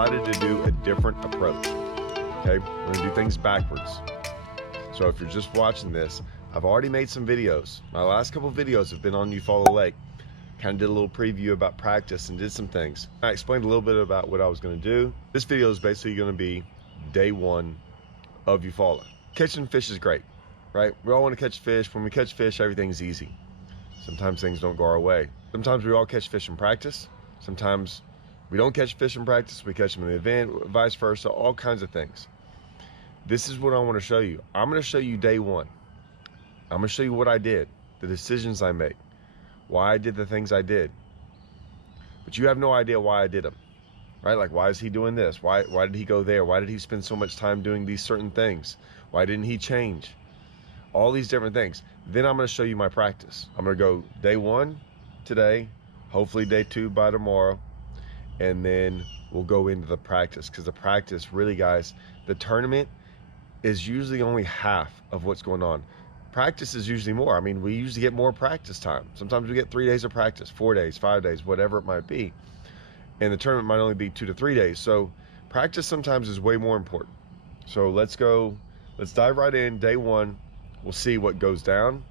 decided to do a different approach. Okay, we're gonna do things backwards. So if you're just watching this, I've already made some videos. My last couple videos have been on Eufaula Lake. Kind of did a little preview about practice and did some things. I explained a little bit about what I was gonna do. This video is basically gonna be day one of Eufaula. Catching fish is great, right? We all wanna catch fish. When we catch fish, everything's easy. Sometimes things don't go our way. Sometimes we all catch fish in practice. Sometimes we don't catch fish in practice, we catch them in the event, vice versa, all kinds of things. This is what I want to show you. I'm going to show you day one. I'm going to show you what I did, the decisions I made, why I did the things I did. But you have no idea why I did them, right? Like, why is he doing this? Why did he go there? Why did he spend so much time doing these certain things? Why didn't he change? All these different things. Then I'm going to show you my practice. I'm going to go day one today, hopefully day two by tomorrow. And then we'll go into the practice, because the practice, really guys, the tournament is usually only half of what's going on. Practice is usually more. I mean, we usually get more practice time. Sometimes we get 3 days of practice, 4 days, 5 days, whatever it might be. And the tournament might only be 2 to 3 days. So practice sometimes is way more important. So let's dive right in. Day one, we'll see what goes down,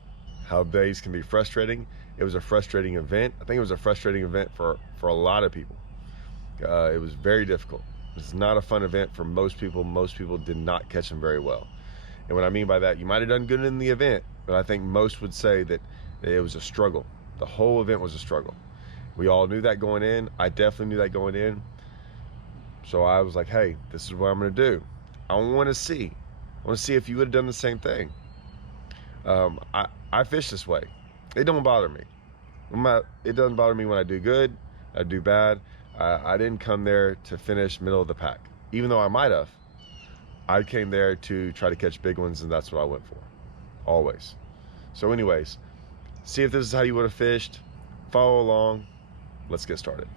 how days can be frustrating. It was a frustrating event. I think it was a frustrating event for a lot of people. It was very difficult. It's not a fun event for most people. Most people did not catch them very well. And what I mean by that, you might have done good in the event, but I think most would say that it was a struggle. The whole event was a struggle. We all knew that going in. I definitely knew that going in. So I was like, hey, this is what I'm gonna do. I want to see if you would have done the same thing. I fish this way. It don't bother me. It doesn't bother me when I do good, I do bad. I didn't come there to finish middle of the pack, even though I might have. I came there to try to catch big ones, and that's what I went for, always. So anyways, see if this is how you would have fished. Follow along. Let's get started.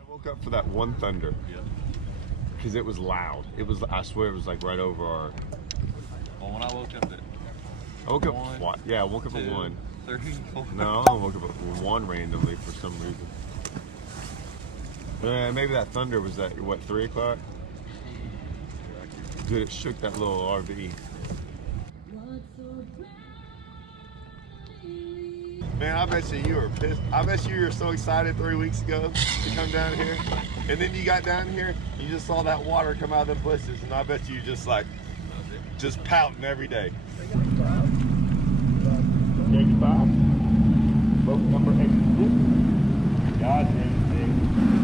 I woke up for that one thunder because it was loud. It was, I swear, it was like right over our. Well, when I woke up at I woke up at 1. Yeah, I woke up at 1. 3, 4. No, I woke up at 1 randomly for some reason. Maybe that thunder was at, what, 3 o'clock? Dude, it shook that little RV. Man, I bet you were pissed. I bet you were so excited 3 weeks ago to come down here. And then you got down here, you just saw that water come out of the bushes, and I bet you just like, just pouting every day. 85. Boat number 8. God,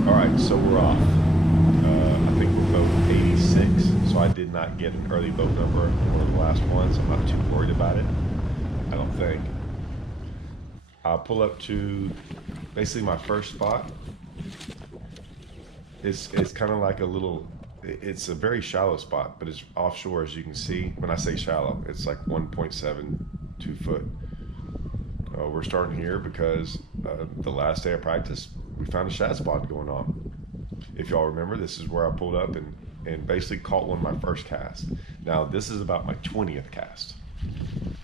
all right, so we're off. I think we're boat 86, so I did not get an early boat number on one of the last ones. I'm not too worried about it, I don't think. I'll pull up to basically my first spot. It's kind of like a little, it's a very shallow spot, but it's offshore, as you can see. When I say shallow, it's like 1.72 foot. We're starting here because the last day of practice, we found a shad spot going on. If y'all remember, this is where I pulled up and basically caught one of my first casts. Now, this is about my 20th cast,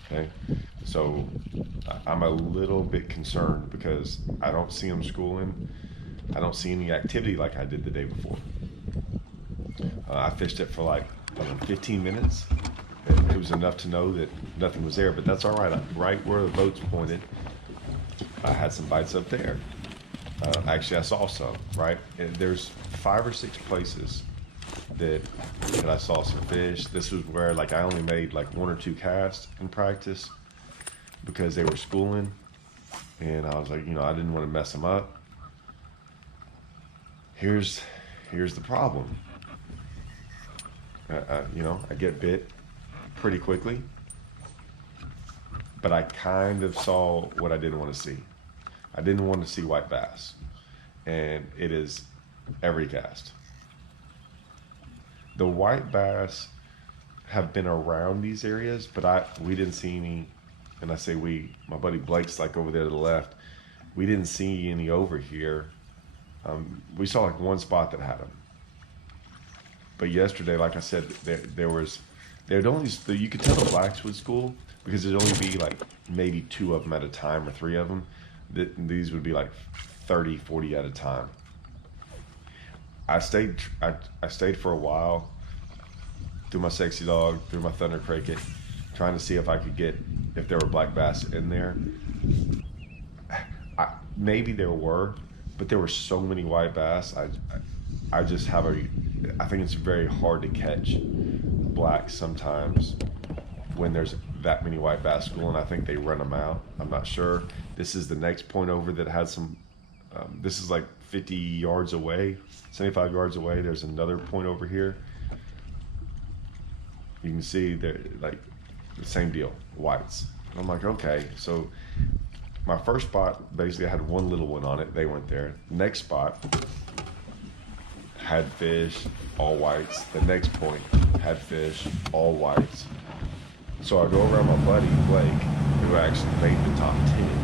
okay? So I'm a little bit concerned because I don't see them schooling. I don't see any activity like I did the day before. I fished it for like 15 minutes. It was enough to know that nothing was there, but that's all right. Right where the boat's pointed, I had some bites up there. Actually, I saw some, right? And there's 5 or 6 places that I saw some fish. This was where like I only made like 1 or 2 casts in practice because they were schooling, and I was like, I didn't want to mess them up. Here's the problem. I get bit pretty quickly, but I kind of saw what I didn't want to see. I didn't want to see white bass, and it is every cast. The white bass have been around these areas, but we didn't see any, and I say we, my buddy Blake's like over there to the left. We didn't see any over here. We saw like one spot that had them. But yesterday, like I said, there'd only, you could tell the blacks would school because there'd only be like maybe 2 of them at a time or 3 of them. These would be like 30, 40 at a time. I stayed for a while, threw my sexy dog, threw my thunder cricket, trying to see if I could get, if there were black bass in there. Maybe there were, but there were so many white bass. I just have I think it's very hard to catch black sometimes when there's that many white bass schooling. I think they run them out. I'm not sure. This is the next point over that has some, this is like 50 yards away, 75 yards away. There's another point over here. You can see they're like the same deal, whites. And I'm like, okay, so my first spot basically had one little one on it. They weren't there. Next spot had fish, all whites. The next point had fish, all whites. So I go around my buddy Blake, who actually made the top 10.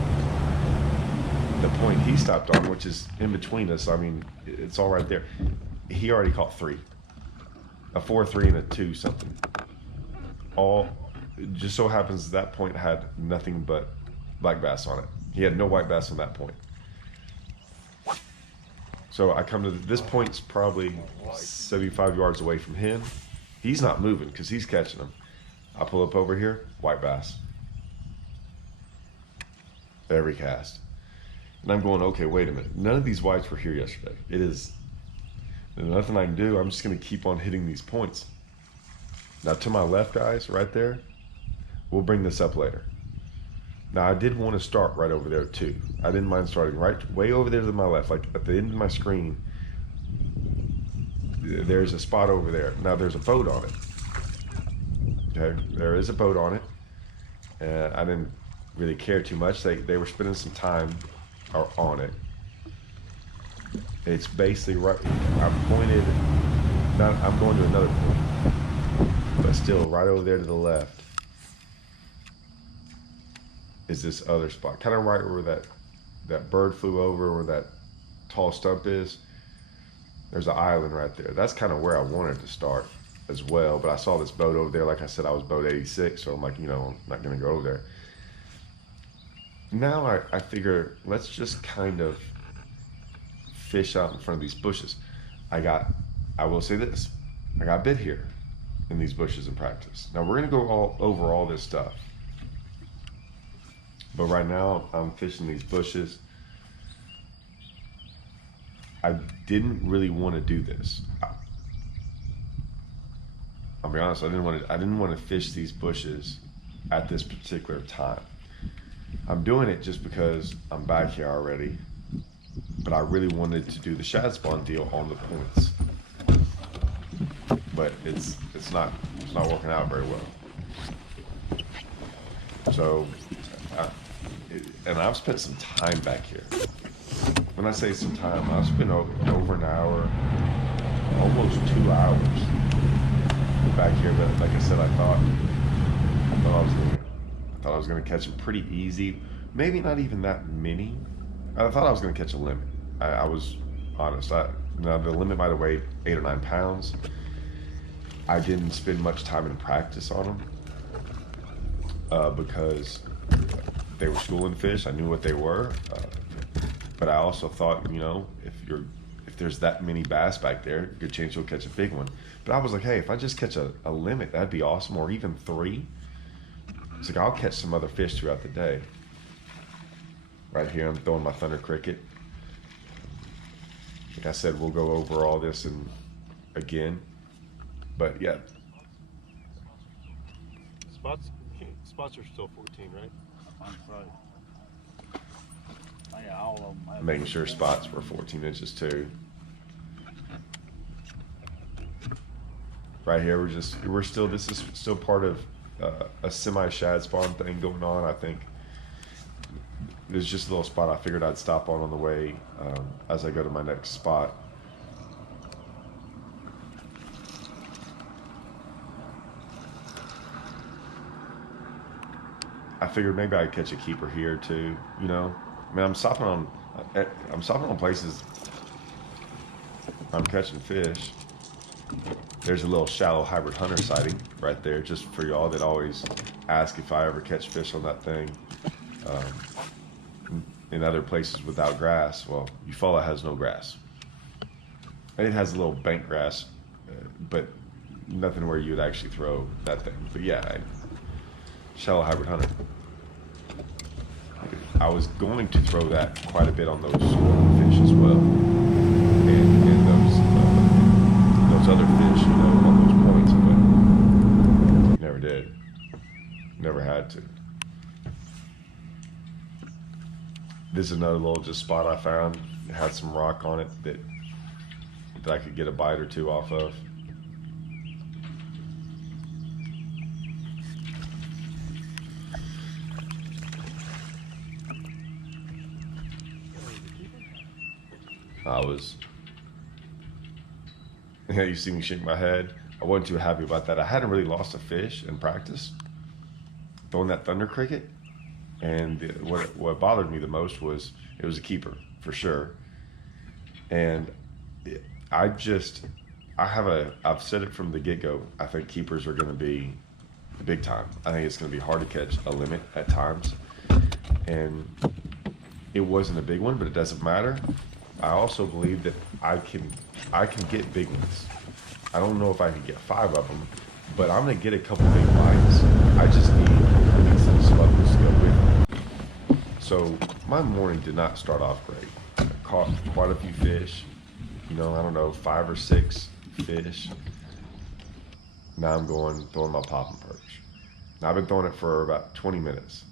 The point he stopped on, which is in between us, I mean, it's all right there. He already caught 3, a 4, 3, and a 2 something. All, it just so happens that point had nothing but black bass on it. He had no white bass on that point. So I come to this point's probably 75 yards away from him. He's not moving because he's catching them. I pull up over here, white bass. Every cast. And I'm going, okay, wait a minute. None of these whites were here yesterday. There's nothing I can do. I'm just going to keep on hitting these points. Now to my left, guys, right there, we'll bring this up later. Now I did want to start right over there too. I didn't mind starting right way over there to my left, like at the end of my screen. There's a spot over there. Now there's a boat on it. Okay, there is a boat on it. And I didn't really care too much. They were spending some time on it. It's basically right. I'm pointed. I'm going to another point, but still right over there to the left is this other spot, kind of right where that bird flew over, where that tall stump is. There's an island right there. That's kind of where I wanted to start as well, but I saw this boat over there. Like I said, I was boat 86, so I'm like, I'm not gonna go over there. Now I figure let's just kind of fish out in front of these bushes. I will say this, I got bit here in these bushes in practice. Now we're gonna go over all this stuff, but right now I'm fishing these bushes. I didn't really want to do this. I'll be honest, I didn't want to fish these bushes at this particular time. I'm doing it just because I'm back here already, but I really wanted to do the shad spawn deal on the points. But it's not working out very well. So, and I've spent some time back here. When I say some time, I've spent over an hour, almost 2 hours back here. But like I said, I thought I was gonna catch them pretty easy. Maybe not even that many. I thought I was gonna catch a limit. I was honest. Now the limit might have weighed 8 or 9 pounds. I didn't spend much time in practice on them because they were schooling fish. I knew what they were. But I also thought, if there's that many bass back there, good chance you'll catch a big one. But I was like, hey, if I just catch a limit, that'd be awesome, or even 3. It's like, I'll catch some other fish throughout the day. Right here, I'm throwing my thunder cricket. Like I said, we'll go over all this again. But yeah. Spots are still 14, right? That's right. Yeah, all of them. Making sure spots were 14 inches too. Right here, this is still part of a semi-shad spawn thing going on. I think there's just a little spot I figured I'd stop on the way as I go to my next spot. I figured maybe I'd catch a keeper here too, I mean, I'm stopping on places I'm catching fish. There's a little shallow hybrid hunter sighting right there, just for y'all that always ask if I ever catch fish on that thing. In other places without grass, well, Eufaula has no grass. It has a little bank grass, but nothing where you would actually throw that thing. But yeah, shallow hybrid hunter. I was going to throw that quite a bit on those fish as well, and those other fish, you know, on those points, but never did. Never had to. This is another little just spot I found. It had some rock on it that I could get a bite or two off of. Yeah, you see me shake my head. I wasn't too happy about that. I hadn't really lost a fish in practice throwing that thunder cricket, and what bothered me the most was it was a keeper for sure. And I've said it from the get-go. I think keepers are going to be big time. I think it's going to be hard to catch a limit at times, and it wasn't a big one, but it doesn't matter. I also believe that I can get big ones. I don't know if I can get 5 of them, but I'm gonna get a couple big bites. I just need some smugness to go with it. So my morning did not start off great. I caught quite a few fish. You know, I don't know, 5 or 6 fish. Now I'm throwing my popping perch. Now I've been throwing it for about 20 minutes.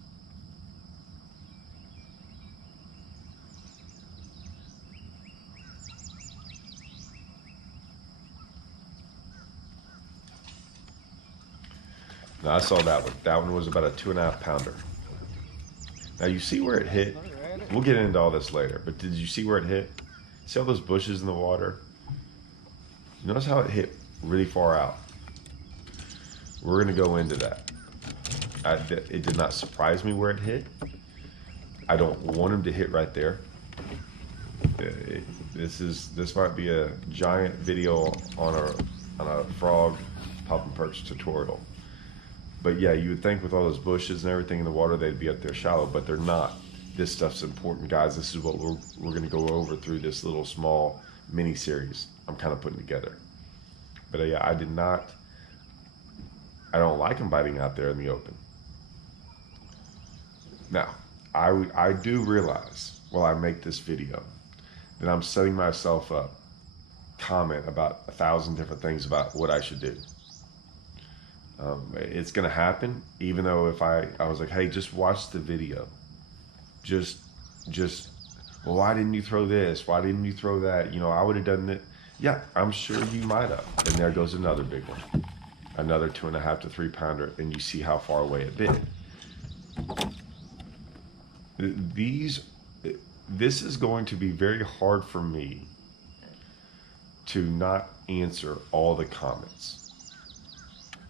Now I saw that one. That one was about a 2.5 pounder. Now you see where it hit? We'll get into all this later, but did you see where it hit? See all those bushes in the water? Notice how it hit really far out. We're gonna go into that. It did not surprise me where it hit. I don't want him to hit right there. This might be a giant video on a frog popping perch tutorial. But yeah, you would think with all those bushes and everything in the water, they'd be up there shallow, but they're not. This stuff's important, guys. This is what we're going to go over through this little small mini series I'm kind of putting together. But yeah, I don't like them biting out there in the open. Now, I do realize while I make this video that I'm setting myself up, comment about 1,000 different things about what I should do. It's gonna happen, even though if I was like, hey, just watch the video. Just, well, why didn't you throw this? Why didn't you throw that? You know, I would have done it. Yeah, I'm sure you might have. And there goes another big one. Another 2.5 to 3 pounder, and you see how far away it bit. This is going to be very hard for me to not answer all the comments.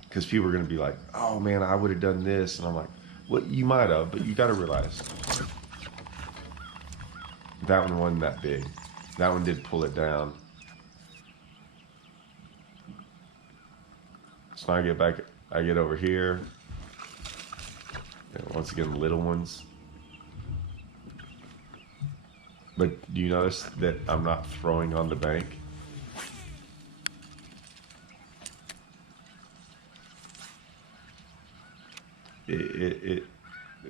Because people are going to be like, oh man, I would have done this. And I'm like, well, you might have, but you got to realize that one wasn't that big. That one did pull it down. So now I get over here. And once again, little ones. But do you notice that I'm not throwing on the bank?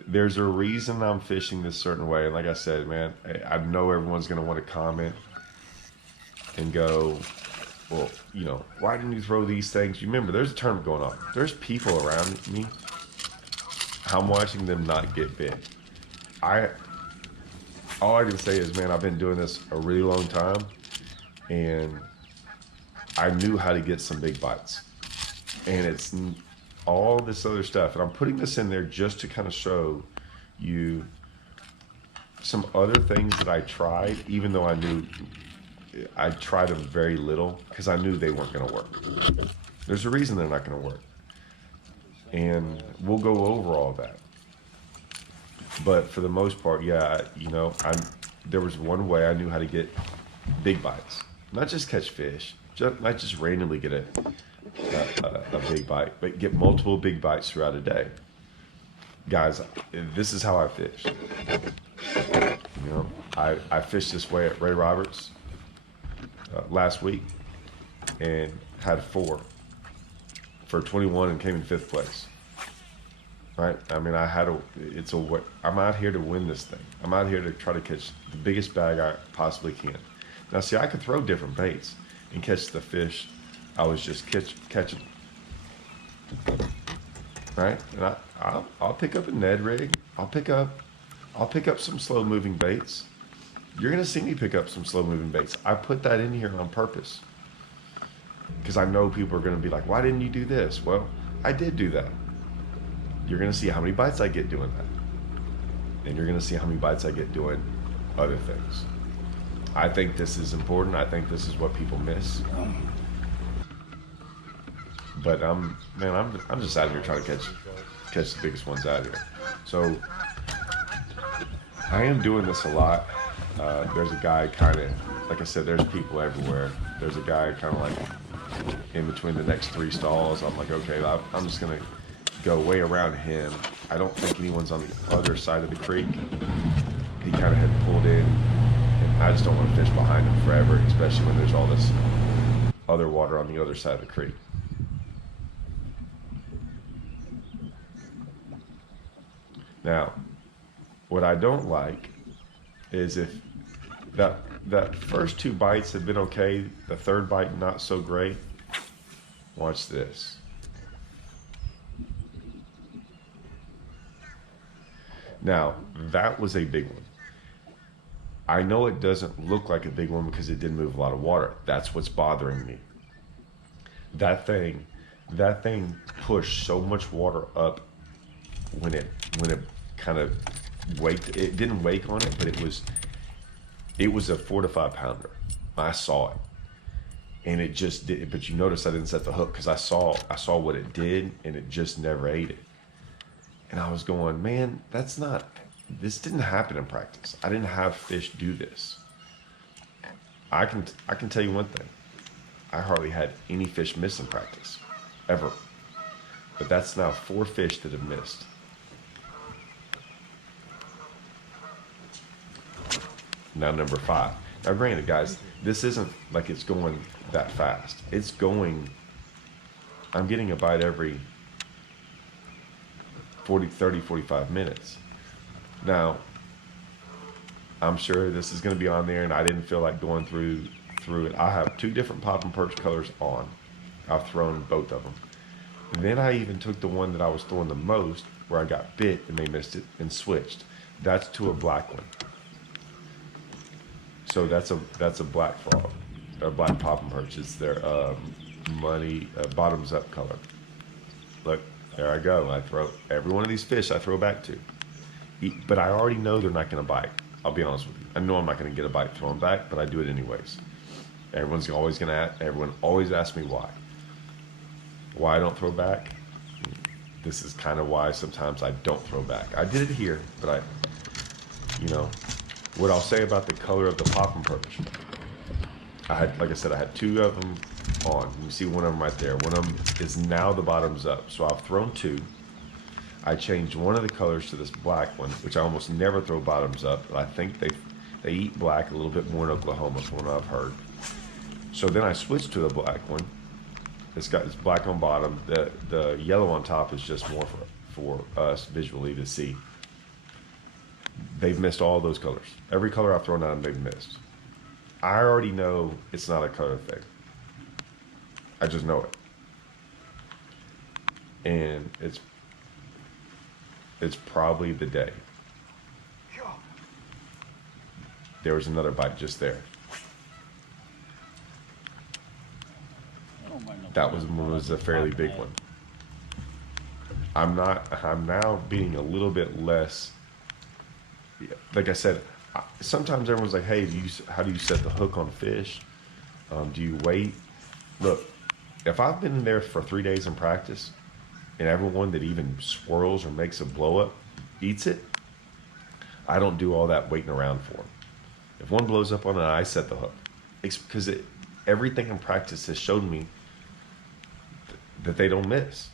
There's a reason I'm fishing this certain way. And like I said, man, I know everyone's going to want to comment and go, well, you know, why didn't you throw these things? You remember, there's a tournament going on. There's people around me. I'm watching them not get bit. All I can say is, man, I've been doing this a really long time, and I knew how to get some big bites. And it's all this other stuff, and I'm putting this in there just to kind of show you some other things that I tried, even though I knew I tried them very little because I knew they weren't going to work. There's a reason they're not going to work, and we'll go over all that. But for the most part, yeah, you know, there was one way I knew how to get big bites, not just catch fish, not just randomly get a big bite, but get multiple big bites throughout a day. Guys, this is how I fish. You know, I fish this way at Ray Roberts. last week and had 4 for 21 and came in 5th place. Right? I mean, I'm out here to win this thing. I'm out here to try to catch the biggest bag I possibly can. Now, see, I could throw different baits and catch the fish I was just catching. Right? And I'll pick up a Ned rig. I'll pick up some slow moving baits. You're gonna see me pick up some slow moving baits. I put that in here on purpose because I know people are gonna be like, "Why didn't you do this?" Well, I did do that. You're gonna see how many bites I get doing that, and you're gonna see how many bites I get doing other things. I think this is important. I think this is what people miss. But I'm just out here trying to catch the biggest ones out here. So I am doing this a lot. There's a guy kind of, like I said, there's people everywhere. There's a guy kind of like in between the next 3 stalls. I'm like, okay, I'm just gonna go way around him. I don't think anyone's on the other side of the creek. He kind of had pulled in, and I just don't want to fish behind him forever, especially when there's all this other water on the other side of the creek. Now, what I don't like is if that first 2 bites have been okay, the 3rd bite not so great. Watch this. Now, that was a big one. I know it doesn't look like a big one because it didn't move a lot of water. That's what's bothering me. That thing pushed so much water up when it kind of waked. It didn't wake on it, but it was a 4 to 5 pounder. I saw it, and it just did. But you notice I didn't set the hook because I saw what it did, and it just never ate it. And I was going, man, this didn't happen in practice. I didn't have fish do this. I can tell you one thing. I hardly had any fish miss in practice, ever. But that's now 4 fish that have missed. Now number 5. Now granted, guys, this isn't like it's going that fast. It's going, I'm getting a bite every 30, 45 minutes. Now, I'm sure this is going to be on there, and I didn't feel like going through it. I have 2 different pop and perch colors on. I've thrown both of them. And then I even took the one that I was throwing the most, where I got bit and they missed it, and switched. That's to a black one. So that's a black frog, or black pop and perch. It's their money bottoms up color. Look, there I go. I throw every one of these fish I throw back to. But I already know they're not going to bite. I'll be honest with you. I know I'm not going to get a bite throwing back, but I do it anyways. Everyone always asks me why. Why I don't throw back? This is kind of why sometimes I don't throw back. I did it here, but what I'll say about the color of the pop and perch. Like I said, I had 2 of them on. You see one of them right there. One of them is now the bottoms up. So I've thrown 2. I changed one of the colors to this black one, which I almost never throw bottoms up, but I think they eat black a little bit more in Oklahoma, from what I've heard. So then I switched to the black one. It's black on bottom. The yellow on top is just more for us visually to see. They've missed all those colors. Every color I've thrown at them, they've missed. I already know it's not a color thing. I just know it. And it's probably the day. There was another bite just there. That was a fairly big one. I'm now being a little bit less, like I said, sometimes everyone's like, hey, how do you set the hook on fish? Do you wait? Look, if I've been in there for 3 days in practice, and everyone that even swirls or makes a blow up eats it, I don't do all that waiting around for them. If one blows up on it, I set the hook. It's because everything in practice has shown me that they don't miss.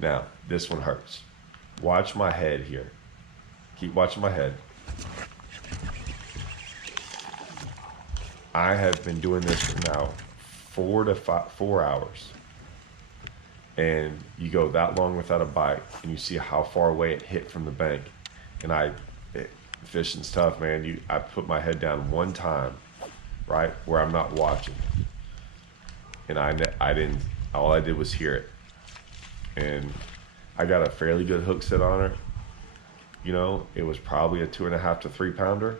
Now, this one hurts. Watch my head here. Keep watching my head. I have been doing this for now 4 hours. And you go that long without a bite, and you see how far away it hit from the bank. And fishing's tough, man. I put my head down one time, right, where I'm not watching. And I didn't, all I did was hear it. And I got a fairly good hook set on it. You know, it was probably a 2.5 to 3 pounder.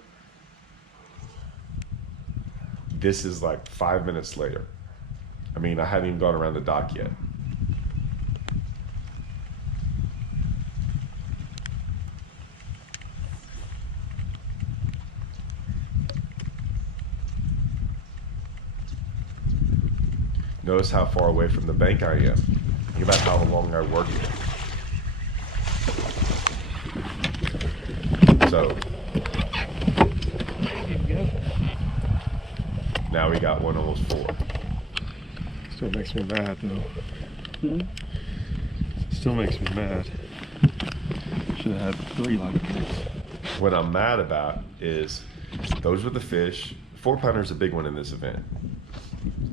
This is like 5 minutes later. I mean, I hadn't even gone around the dock yet. Notice how far away from the bank I am. Think about how long I worked it. So now we got one almost 4. Still makes me mad though. Hmm? Still makes me mad. Should have had 3 like this. What I'm mad about is those were the fish. 4-pounder is a big one in this event.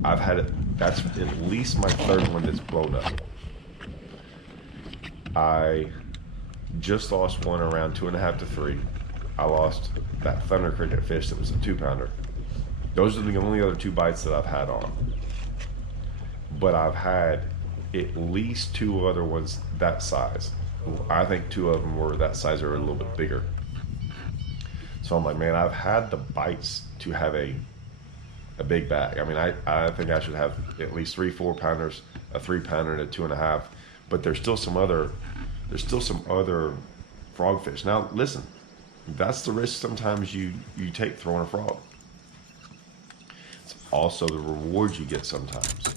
I've had it, that's at least my 3rd one that's blown up. I just lost one around 2.5 to 3. I lost that thunder cricket fish that was a 2-pounder. Those are the only other 2 bites that I've had on. But I've had at least 2 other ones that size. I think 2 of them were that size or a little bit bigger. So I'm like, man, I've had the bites to have a big bag. I mean, I think I should have at least 3 4-pounders, a 3-pounder, and a 2.5. But there's still some other frogfish. Now, listen, that's the risk sometimes you take throwing a frog. It's also the rewards you get sometimes.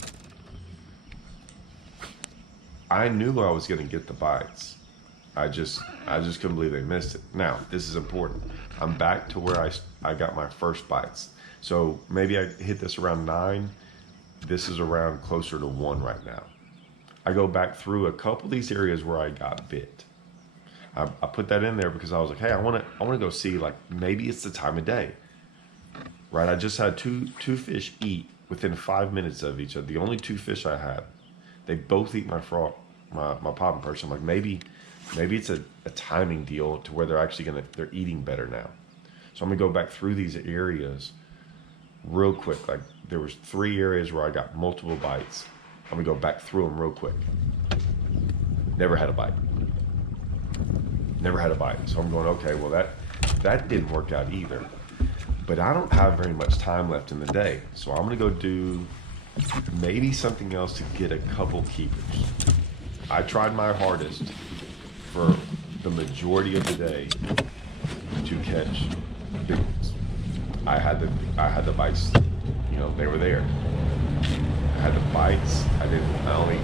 I knew I was going to get the bites. I just couldn't believe they missed it. Now, this is important. I'm back to where I got my first bites. So maybe I hit this around 9. This is around closer to 1 right now. I go back through a couple of these areas where I got bit. I put that in there because I was like, hey, I want to go see, like, maybe it's the time of day, right? I just had two fish eat within 5 minutes of each other. The only 2 fish I had, they both eat my frog, my popping perch. I'm like, maybe it's a timing deal to where they're eating better now. So I'm gonna go back through these areas real quick. Like, there was 3 areas where I got multiple bites. I'm gonna go back through them real quick. Never had a bite. Never had a bite. So I'm going, okay, well that didn't work out either. But I don't have very much time left in the day. So I'm gonna go do maybe something else to get a couple keepers. I tried my hardest for the majority of the day to catch big ones. I had the bites, you know, they were there. I had the bites. I only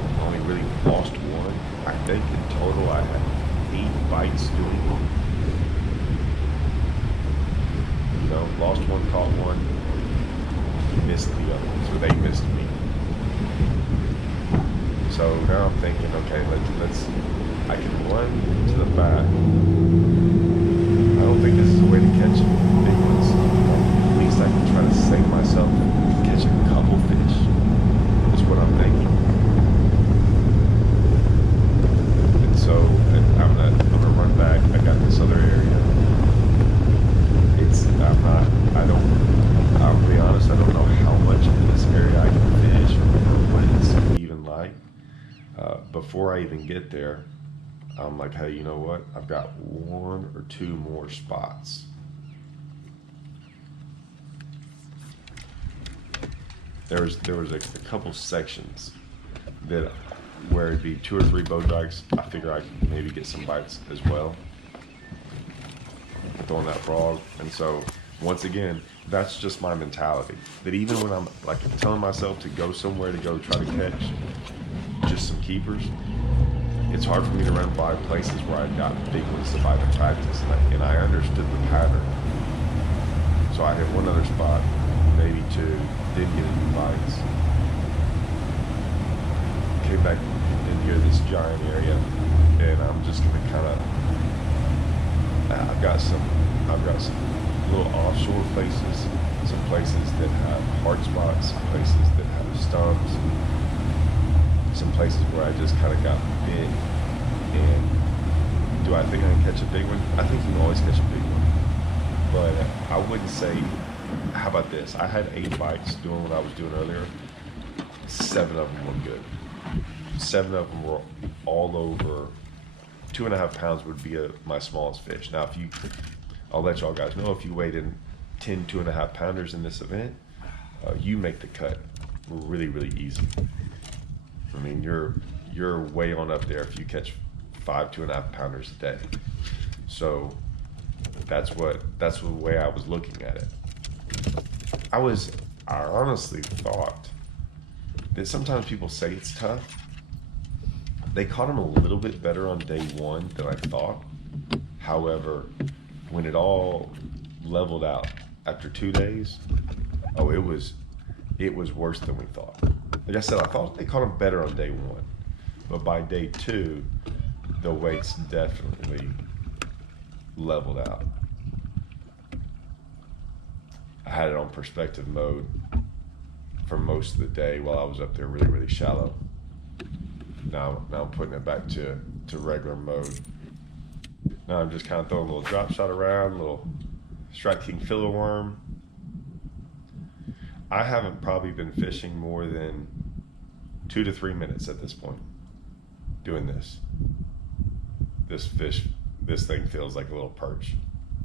really lost 1. I think in total I had 8 bites doing it. You know, lost 1, caught 1, missed the other ones, or they missed me. So now I'm thinking, okay, I can run to the back. I don't think this is a way to catch big ones. At least I can try to save myself and catch a couple fish. Is what I'm thinking. And so I'm gonna run back. I got this other area. I'll be honest, I don't know how much in this area I can fish or what it's even like. Before I even get there, I'm like, hey, you know what? I've got 1 or 2 more spots. There was a couple sections that where it'd be 2 or 3 bow drags. I figure I could maybe get some bites as well, throwing that frog. And so once again, that's just my mentality. That even when I'm like telling myself to go somewhere to go try to catch just some keepers, it's hard for me to run by places where I've got big ones to buy to practice, and I understood the pattern. So I hit 1 other spot, maybe 2, did get any bites. Came back in here, this giant area, and I'm just gonna kind of. I've got some little offshore places some places that have hard spots, some places that have stumps, some places where I just kind of got bit. And do I think I can catch a big one? I think you can always catch a big one. But I wouldn't say, how about this? I had 8 bites doing what I was doing earlier. 7 of them were good. 7 of them were all over 2.5 pounds would be my smallest fish. Now, I'll let y'all guys know, if you weighed in 10 2.5 pounders in this event, you make the cut really, really easy. I mean, you're way on up there if you catch 5 2.5 pounders a day. So that's the way I was looking at it. I honestly thought that sometimes people say it's tough. They caught them a little bit better on day 1 than I thought. However, when it all leveled out after 2 days, oh, it was worse than we thought. Like I said, I thought they caught them better on day 1, but by day 2, the weights definitely leveled out. I had it on perspective mode for most of the day while I was up there really, really shallow. Now I'm putting it back to regular mode. Now I'm just kind of throwing a little drop shot around, a little Strike King filler worm. I haven't probably been fishing more than 2 to 3 minutes at this point doing this. This thing feels like a little perch.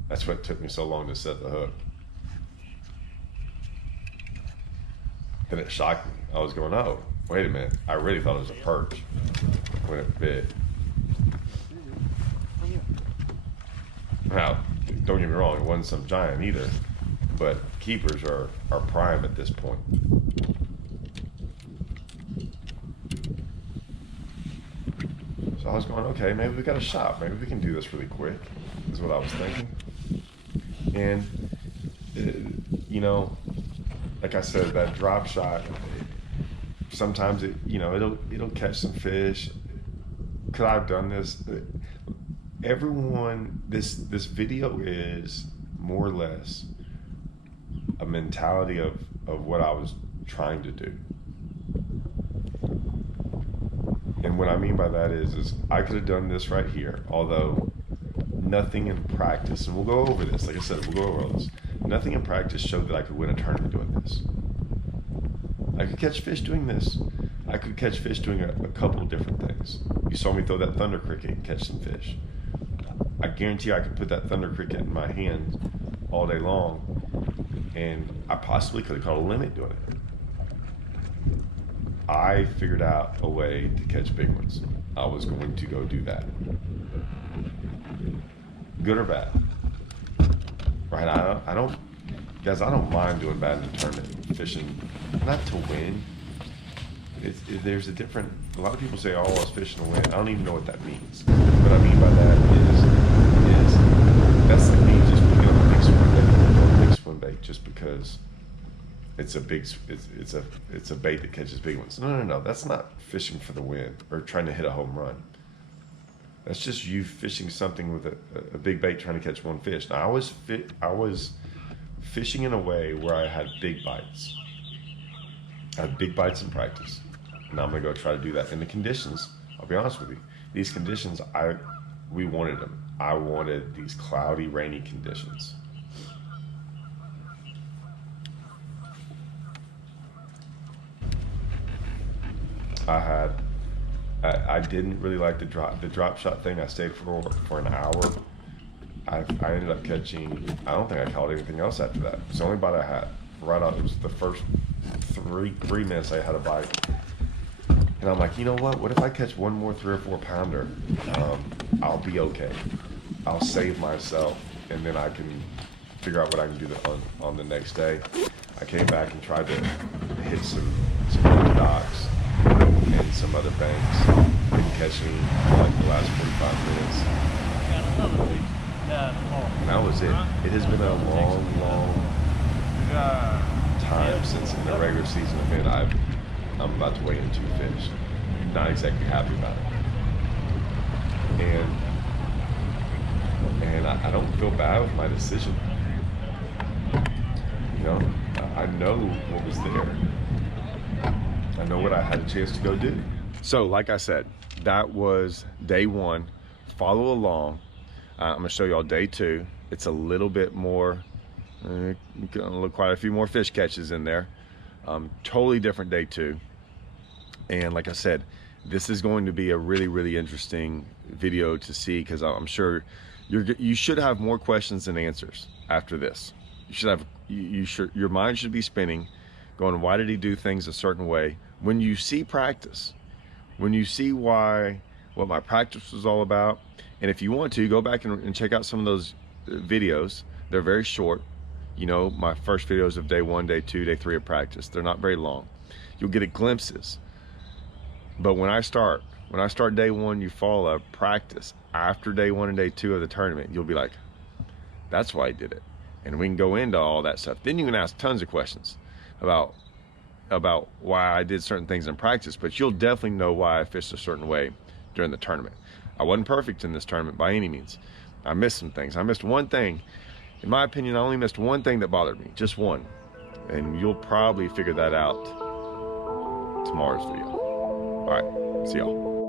That's what took me so long to set the hook. Then it shocked me. I was going, oh, wait a minute. I really thought it was a perch when it bit. Now, don't get me wrong, it wasn't some giant either, but keepers are prime at this point. So I was going, okay, maybe we got a shot. Maybe we can do this really quick, is what I was thinking. And, like I said, that drop shot, sometimes it'll catch some fish. Could I have done this? Everyone, this video is more or less a mentality of what I was trying to do. And what I mean by that is I could have done this right here, although nothing in practice, and we'll go over this, like I said, we'll go over all this. Nothing in practice showed that I could win a tournament doing this. I could catch fish doing this. I could catch fish doing a couple of different things. You saw me throw that thunder cricket and catch some fish. I guarantee I could put that thunder cricket in my hand all day long, and I possibly could have caught a limit doing it. I figured out a way to catch big ones. I was going to go do that. Good or bad? Right, I don't, guys, I don't mind doing bad in the tournament, fishing, not to win. There's a lot of people say, oh, I was fishing to win. I don't even know what that means. What I mean by that is that's like me just putting on a big swim bait just because it's a bait that catches big ones. No, that's not fishing for the win or trying to hit a home run. That's just you fishing something with a big bait trying to catch one fish. Now, I was fishing in a way where I had big bites. I had big bites in practice. Now I'm gonna go try to do that. And the conditions, I'll be honest with you, these conditions, we wanted them. I wanted these cloudy, rainy conditions. I didn't really like the drop shot thing. I stayed for an hour. I ended up catching, I don't think I caught anything else after that. It's the only bite I had. Right out, it was the first three minutes I had a bite. And I'm like, you know what if I catch one more 3 or 4 pounder, I'll be okay. I'll save myself, and then I can figure out what I can do on the next day. I came back and tried to hit some other docks and some other banks. Didn't catch any for like the last 45 minutes. And that was it. It has been a long time since in the regular season event I'm about to weigh in 2 fish. Not exactly happy about it. And I don't feel bad with my decision. You know, I know what was there. I know what I had a chance to go do. So like I said, that was day one. Follow along. I'm gonna show y'all day two. It's a little bit more, gonna look quite a few more fish catches in there. Totally different day two. And like I said, this is going to be a really, really interesting video to see, because I'm sure you should have more questions than answers after this. You should have, your mind should be spinning, going, why did he do things a certain way? When you see practice, when you see what my practice was all about, and if you want to, go back and check out some of those videos. They're very short. You know, my first videos of day one, day two, day three of practice. They're not very long. You'll get glimpses. But when I start day one, Eufaula practice after day one and day two of the tournament, you'll be like, that's why I did it. And we can go into all that stuff. Then you can ask tons of questions about why I did certain things in practice, but you'll definitely know why I fished a certain way during the tournament. I wasn't perfect in this tournament by any means. I missed some things. I missed one thing. In my opinion, I only missed one thing that bothered me, just one. And you'll probably figure that out tomorrow's video. All right, see y'all.